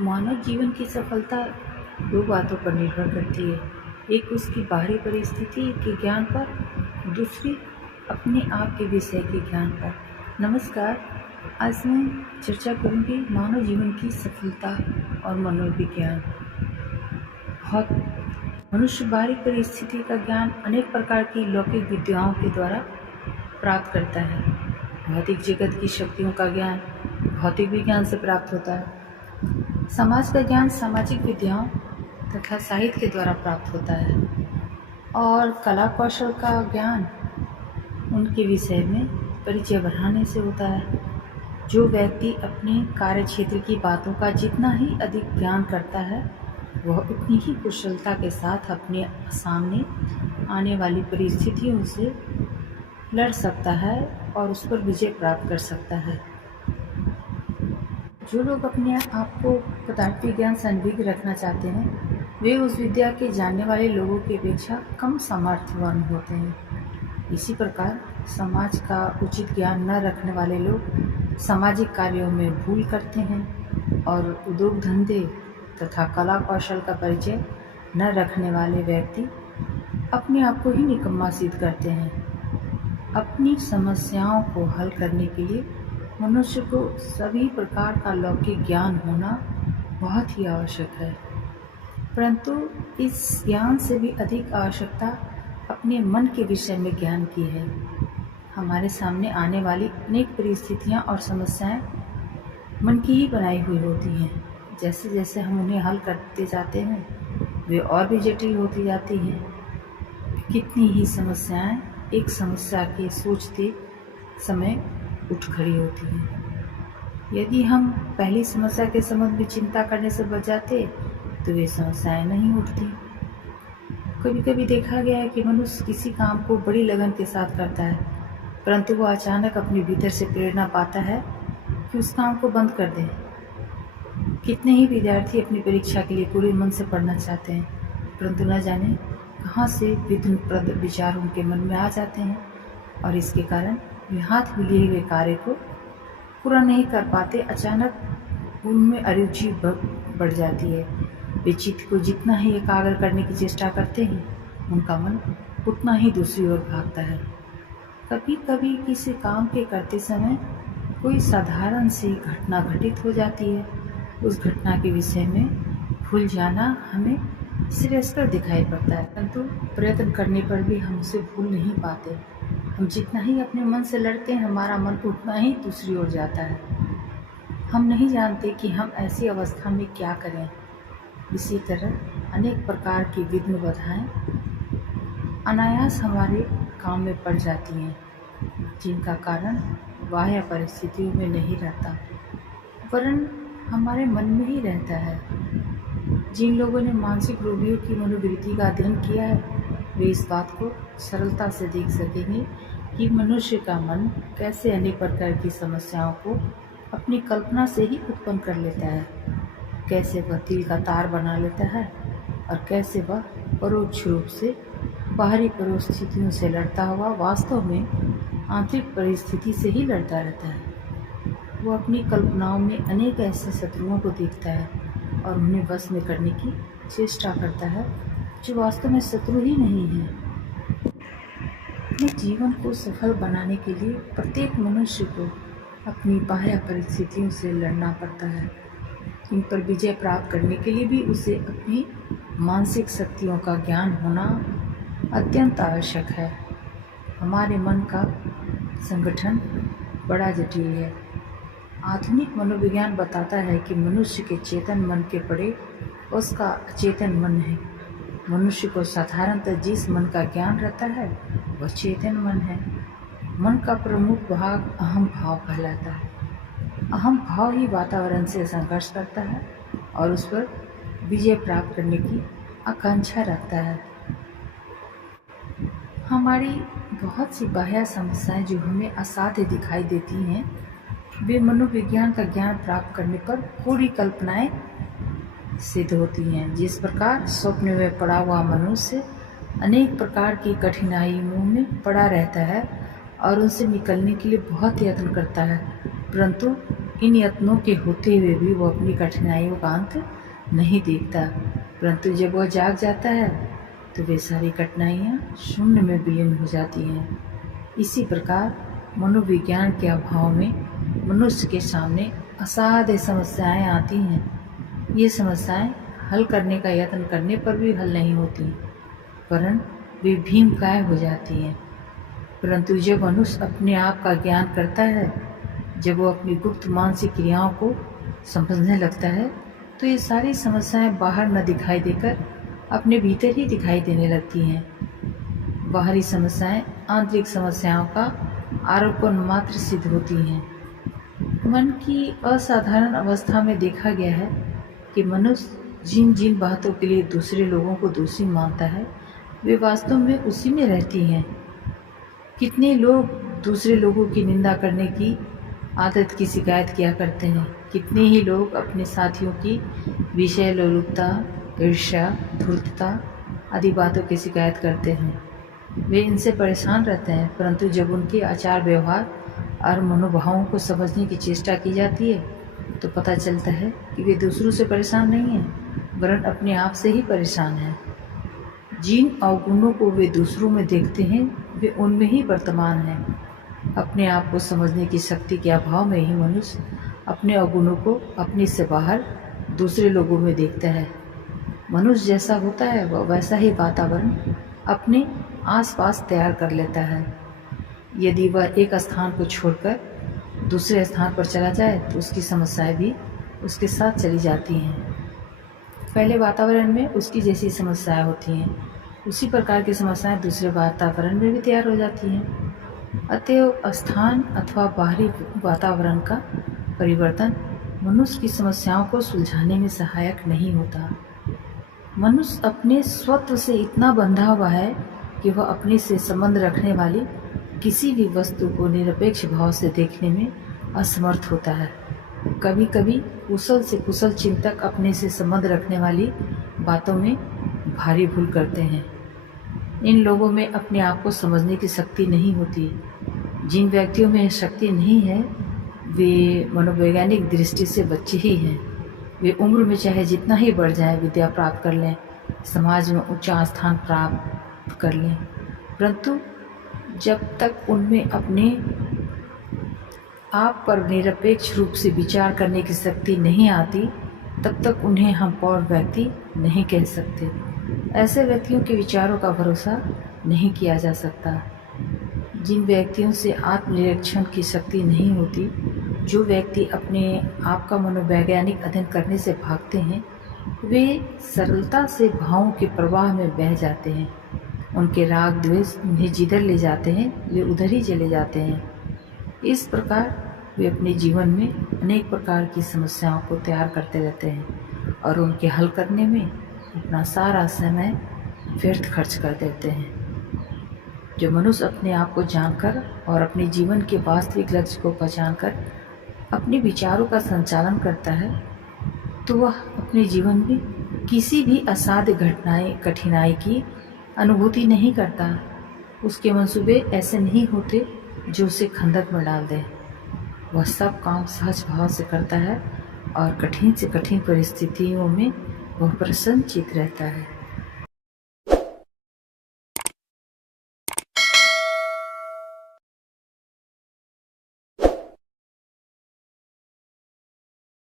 मानव जीवन की सफलता दो बातों पर निर्भर करती है। एक उसकी बाहरी परिस्थिति के ज्ञान पर, दूसरी अपने आप के विषय के ज्ञान पर। नमस्कार, आज मैं चर्चा करूंगी मानव जीवन की सफलता और मनोविज्ञान। मनुष्य बाहरी परिस्थिति का ज्ञान अनेक प्रकार की लौकिक विद्याओं के द्वारा प्राप्त करता है। भौतिक जगत की शक्तियों का ज्ञान भौतिक विज्ञान से प्राप्त होता है। समाज का ज्ञान सामाजिक विद्याओं तथा साहित्य के द्वारा प्राप्त होता है और कला कौशल का ज्ञान उनके विषय में परिचय बढ़ाने से होता है। जो व्यक्ति अपने कार्य क्षेत्र की बातों का जितना ही अधिक ज्ञान करता है, वह उतनी ही कुशलता के साथ अपने सामने आने वाली परिस्थितियों से लड़ सकता है और उस पर विजय प्राप्त कर सकता है। जो लोग अपने आप को पदार्थ विज्ञान से अनभिज्ञ रखना चाहते हैं, वे उस विद्या के जानने वाले लोगों की अपेक्षा कम सामर्थ्यवान होते हैं। इसी प्रकार समाज का उचित ज्ञान न रखने वाले लोग सामाजिक कार्यों में भूल करते हैं और उद्योग धंधे तथा कला कौशल का परिचय न रखने वाले व्यक्ति अपने आप को ही निकम्मा सिद्ध करते हैं। अपनी समस्याओं को हल करने के लिए मनुष्य को सभी प्रकार का लौकिक ज्ञान होना बहुत ही आवश्यक है, परंतु इस ज्ञान से भी अधिक आवश्यकता अपने मन के विषय में ज्ञान की है। हमारे सामने आने वाली अनेक परिस्थितियाँ और समस्याएं मन की ही बनाई हुई होती हैं। जैसे जैसे हम उन्हें हल करते जाते हैं, वे और भी जटिल होती जाती हैं। कितनी ही समस्याएं एक समस्या के सोचते समय उठ खड़ी होती हैं। यदि हम पहली समस्या के संबंध में चिंता करने से बच जाते तो वे समस्याएं नहीं उठती। कभी कभी देखा गया है कि मनुष्य किसी काम को बड़ी लगन के साथ करता है, परंतु वो अचानक अपने भीतर से प्रेरणा पाता है कि उस काम को बंद कर दे। कितने ही विद्यार्थी अपनी परीक्षा के लिए पूरे मन से पढ़ना चाहते हैं, परंतु न जाने कहाँ से विघ्नप्रद विचार उनके मन में आ जाते हैं और इसके कारण वे हाथ में लिए हुए कार्य को पूरा नहीं कर पाते। अचानक उनमें अरुचि बढ़ जाती है। वे चित्त को जितना ही एकाग्र करने की चेष्टा करते हैं, उनका मन उतना ही दूसरी ओर भागता है। कभी कभी किसी काम के करते समय कोई साधारण सी घटना घटित हो जाती है। उस घटना के विषय में भूल जाना हमें श्रेयस्कर दिखाई पड़ता है, परंतु प्रयत्न करने पर भी हम उसे भूल नहीं पाते। हम जितना ही अपने मन से लड़ते हैं, हमारा मन उतना ही दूसरी ओर जाता है। हम नहीं जानते कि हम ऐसी अवस्था में क्या करें। इसी तरह अनेक प्रकार की विघ्न बाधाएं अनायास हमारे काम में पड़ जाती हैं, जिनका कारण बाह्य परिस्थितियों में नहीं रहता, वरन हमारे मन में ही रहता है। जिन लोगों ने मानसिक रोगियों की मनोवृत्ति का अध्ययन किया है, वे इस बात को सरलता से देख सकेंगे कि मनुष्य का मन कैसे अनेक प्रकार की समस्याओं को अपनी कल्पना से ही उत्पन्न कर लेता है, कैसे वह तिल का तार बना लेता है और कैसे वह परोक्ष रूप से बाहरी परिस्थितियों से लड़ता हुआ वास्तव में आंतरिक परिस्थिति से ही लड़ता रहता है। वो अपनी कल्पनाओं में अनेक ऐसे शत्रुओं को देखता है और उन्हें वश में करने की चेष्टा करता है, जो वास्तव में शत्रु ही नहीं है। अपने जीवन को सफल बनाने के लिए प्रत्येक मनुष्य को अपनी बाह्य परिस्थितियों से लड़ना पड़ता है। इन पर विजय प्राप्त करने के लिए भी उसे अपनी मानसिक शक्तियों का ज्ञान होना अत्यंत आवश्यक है। हमारे मन का संगठन बड़ा जटिल है। आधुनिक मनोविज्ञान बताता है कि मनुष्य के चेतन मन के परे उसका अचेतन मन है। मनुष्य को साधारणतः जिस मन का ज्ञान रहता है, वह चेतन मन है। मन का प्रमुख भाग अहम भाव कहलाता है। अहम भाव ही वातावरण से संघर्ष करता है और उस पर विजय प्राप्त करने की आकांक्षा रखता है। हमारी बहुत सी बाह्य समस्याएं जो हमें असाध्य दिखाई देती हैं, वे मनोविज्ञान का ज्ञान प्राप्त करने पर पूरी कल्पनाएं सिद्ध होती हैं। जिस प्रकार स्वप्न में पड़ा हुआ मनुष्य अनेक प्रकार की कठिनाइयों में पड़ा रहता है और उनसे निकलने के लिए बहुत यत्न करता है, परंतु इन यत्नों के होते हुए भी वो अपनी कठिनाइयों का अंत नहीं देखता, परंतु जब वह जाग जाता है तो वे सारी कठिनाइयाँ शून्य में विलीन हो जाती हैं। इसी प्रकार मनोविज्ञान के अभाव में मनुष्य के सामने असाध्य समस्याएं आती हैं। ये समस्याएं हल करने का यत्न करने पर भी हल नहीं होती, परंतु वे भीमकाय हो जाती हैं। परंतु जब मनुष्य अपने आप का ज्ञान करता है, जब वो अपनी गुप्त मानसिक क्रियाओं को समझने लगता है, तो ये सारी समस्याएं बाहर न दिखाई देकर अपने भीतर ही दिखाई देने लगती हैं। बाहरी समस्याएं आंतरिक समस्याओं का आरोपण मात्र सिद्ध होती हैं। मन की असाधारण अवस्था में देखा गया है कि मनुष्य जिन जिन बातों के लिए दूसरे लोगों को दोषी मानता है, वे वास्तव में उसी में रहती हैं। कितने लोग दूसरे लोगों की निंदा करने की आदत की शिकायत किया करते हैं। कितने ही लोग अपने साथियों की विषय लोलुपता, ईर्ष्या, धूर्तता आदि बातों की शिकायत करते हैं। वे इनसे परेशान रहते हैं, परंतु जब उनके आचार व्यवहार और मनोभावों को समझने की चेष्टा की जाती है तो पता चलता है कि वे दूसरों से परेशान नहीं हैं, वरन अपने आप से ही परेशान हैं। जिन अवगुणों को वे दूसरों में देखते हैं, वे उनमें ही वर्तमान हैं। अपने आप को समझने की शक्ति के अभाव में ही मनुष्य अपने अवगुणों को अपने से बाहर दूसरे लोगों में देखता है। मनुष्य जैसा होता है वह वैसा ही वातावरण अपने आसपास तैयार कर लेता है। यदि वह एक स्थान को छोड़कर दूसरे स्थान पर चला जाए तो उसकी समस्याएं भी उसके साथ चली जाती हैं। पहले वातावरण में उसकी जैसी समस्याएं होती हैं, उसी प्रकार की समस्याएं दूसरे वातावरण में भी तैयार हो जाती हैं। अतएव स्थान अथवा बाहरी वातावरण का परिवर्तन मनुष्य की समस्याओं को सुलझाने में सहायक नहीं होता। मनुष्य अपने स्वत्व से इतना बंधा हुआ है कि वह अपने से संबंध रखने वाली किसी भी वस्तु को निरपेक्ष भाव से देखने में असमर्थ होता है। कभी कभी कुशल से कुशल चिंतक अपने से संबंध रखने वाली बातों में भारी भूल करते हैं। इन लोगों में अपने आप को समझने की शक्ति नहीं होती। जिन व्यक्तियों में शक्ति नहीं है वे मनोवैज्ञानिक दृष्टि से बच्चे ही हैं। वे उम्र में चाहे जितना ही बढ़ जाए, विद्या प्राप्त कर लें, समाज में ऊंचा स्थान प्राप्त कर लें, परंतु जब तक उनमें अपने आप पर निरपेक्ष रूप से विचार करने की शक्ति नहीं आती, तब तक उन्हें हम पौर व्यक्ति नहीं कह सकते। ऐसे व्यक्तियों के विचारों का भरोसा नहीं किया जा सकता। जिन व्यक्तियों से आत्मनिरीक्षण की शक्ति नहीं होती, जो व्यक्ति अपने आप का मनोवैज्ञानिक अध्ययन करने से भागते हैं, वे सरलता से भावों के प्रवाह में बह जाते हैं। उनके राग द्वेष उन्हें जिधर ले जाते हैं वे उधर ही चले जाते हैं। इस प्रकार वे अपने जीवन में अनेक प्रकार की समस्याओं को तैयार करते रहते हैं और उनके हल करने में अपना सारा समय व्यर्थ खर्च कर देते हैं। जो मनुष्य अपने आप को जानकर और अपने जीवन के वास्तविक लक्ष्य को पहचानकर अपने विचारों का संचालन करता है, तो वह अपने जीवन में किसी भी असाध्य कठिनाई की अनुभूति नहीं करता। उसके मंसूबे ऐसे नहीं होते जो उसे खंदक में डाल दे। वह सब काम सहज भाव से करता है और कठिन से कठिन परिस्थितियों में वह प्रसन्नचित्त रहता है।